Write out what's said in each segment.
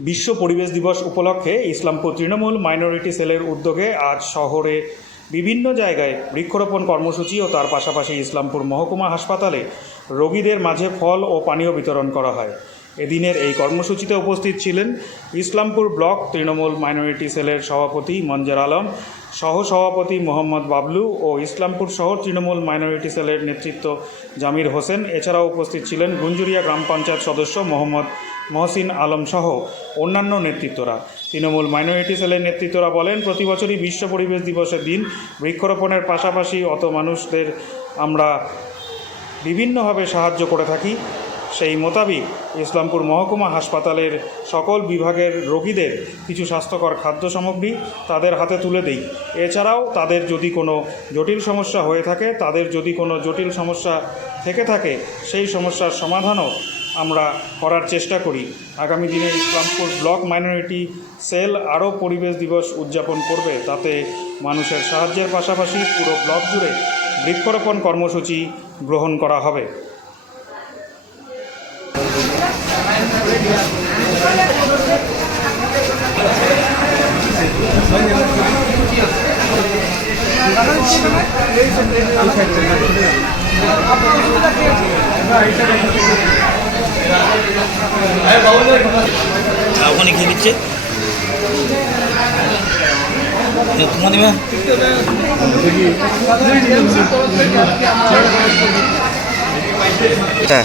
বিশ্ব পরিবেশ দিবস উপলক্ষে ইসলামপুর তৃণমূল মাইনরিটি সেলের উদ্যোগে আজ শহরে বিভিন্ন জায়গায় বৃক্ষরোপণ কর্মসূচি ও তার পাশাপাশি ইসলামপুর মহকুমা হাসপাতালে রোগীদের মাঝে ফল ও পানীয় বিতরণ করা হয়। এদিনের এই কর্মসূচিতে উপস্থিত ছিলেন ইসলামপুর ব্লক তৃণমূল মাইনরিটি সেলের সভাপতি মঞ্জার আলম সহ সভাপতি মোহাম্মদ বাবলু ও ইসলামপুর শহর তৃণমূল মাইনরিটি সেলের নেতৃত্ব জামির হোসেন। এছাড়াও উপস্থিত ছিলেন গুঞ্জুরিয়া গ্রাম পঞ্চায়েত সদস্য মোহাম্মদ মহসিন আলম সহ অন্যান্য নেতৃত্বরা। তৃণমূল মাইনরিটি সেলের নেতৃত্বরা বলেন, প্রতি বছরই বিশ্ব পরিবেশ দিবসের দিন বৃক্ষরোপণের পাশাপাশি অত মানুষদের আমরা বিভিন্নভাবে সাহায্য করে থাকি। সেই মোতাবিক ইসলামপুর মহকুমা হাসপাতালের সকল বিভাগের রোগীদের কিছু স্বাস্থ্যকর খাদ্য সামগ্রী তাদের হাতে তুলে দিই। এছাড়াও তাদের যদি কোনো জটিল সমস্যা হয়ে থাকে, তাদের যদি কোনো জটিল সমস্যা থেকে থাকে, সেই সমস্যার সমাধানও আমরা করার চেষ্টা করি। আগামী দিনে ইসলামপুর ব্লক মাইনরিটি সেল আরও পরিবেশ দিবস উদযাপন করবে। তাতে মানুষের সাহায্যের পাশাপাশি পুরো ব্লক জুড়ে বৃক্ষরোপণ কর্মসূচি গ্রহণ করা হবে। ওখানে খেয়ে দিচ্ছে তোমার দিবা হ্যাঁ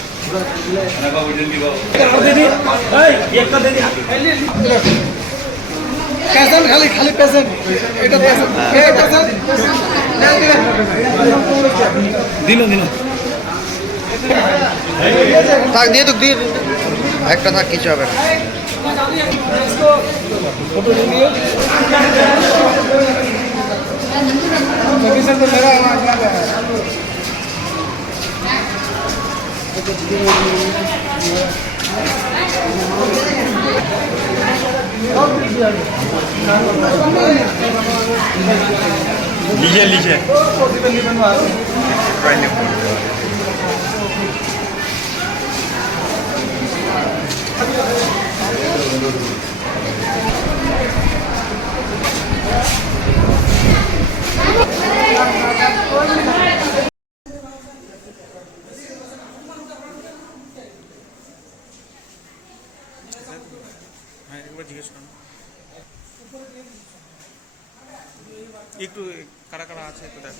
পেশেন্ট খালি খালি পেশেন্ট এটা পেশেন্ট দিল দিল থাক, দিয়ে তো, দিয়ে। একটা থাক, কিছু হবে না। લીજે લીજે জিজ্ঞেস করুন। একটু কারা কারা আছে একটু দেখ।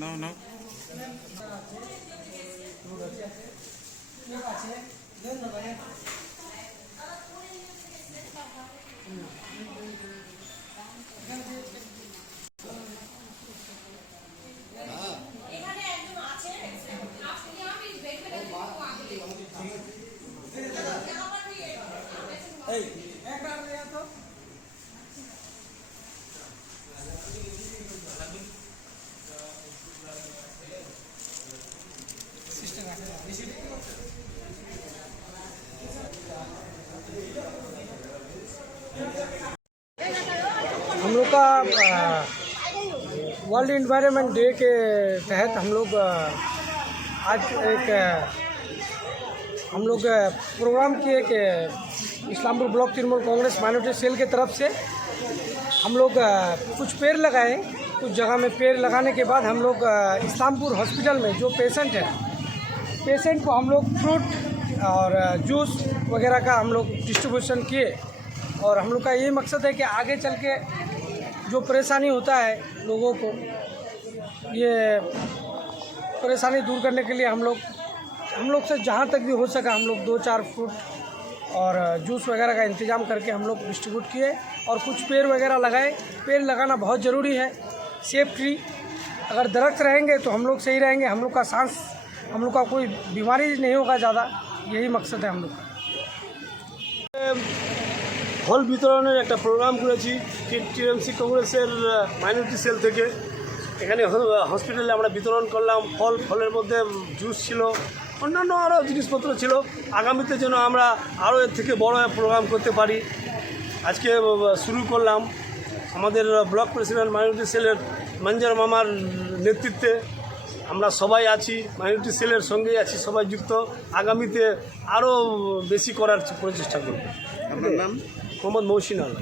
নাও নাও हम लोग का वर्ल्ड इन्वायरमेंट डे के तहत हम लोग आज एक हम लोग प्रोग्राम किए कि Islampur block Trinamool Congress minority cell के तरफ़ से हम लोग कुछ पेड़ लगाए, कुछ जगह में पेड़ लगाने के बाद हम लोग इस्लामपुर हॉस्पिटल में जो पेशेंट है पेशेंट को हम लोग फ्रूट और जूस वगैरह का हम लोग डिस्ट्रीब्यूशन किए। और हम लोग का यही मकसद है कि आगे चल के जो परेशानी होता है लोगों को, ये परेशानी दूर करने के लिए हम लोग हम लोग से जहाँ तक भी हो सका हम लोग दो चार फ्रूट और जूस वगैरह का इंतज़ाम करके हम लोग डिस्ट्रीब्यूट किए और कुछ पेड़ वगैरह लगाए। पेड़ लगाना बहुत ज़रूरी है। सेफ़ ट्री अगर दरख्त रहेंगे तो हम लोग सही रहेंगे। हम लोग का सांस हम लोग का कोई बीमारी नहीं होगा ज़्यादा यही मकसद है हम लोग का ফল বিতরণের একটা প্রোগ্রাম করেছি টিএমসি কংগ্রেসের মাইনরিটি সেল থেকে এখানে হ- হসপিটালে আমরা বিতরণ করলাম ফল ফলের মধ্যে জুস ছিল অন্যান্য আরও জিনিসপত্র ছিল আগামীতে যেন আমরা আরও এর থেকে বড় প্রোগ্রাম করতে পারি আজকে আহ, শুরু করলাম আমাদের ব্লক প্রেসিডেন্ট মাইনরিটি সেলের মঞ্জার মামার নেতৃত্বে আমরা সবাই আছি মাইনরিটি সেলের সঙ্গেই আছি সবাই যুক্ত। আগামীতে আরও বেশি করার প্রচেষ্টা করব। আপনার নাম? মোহাম্মদ মৌসিন আলম।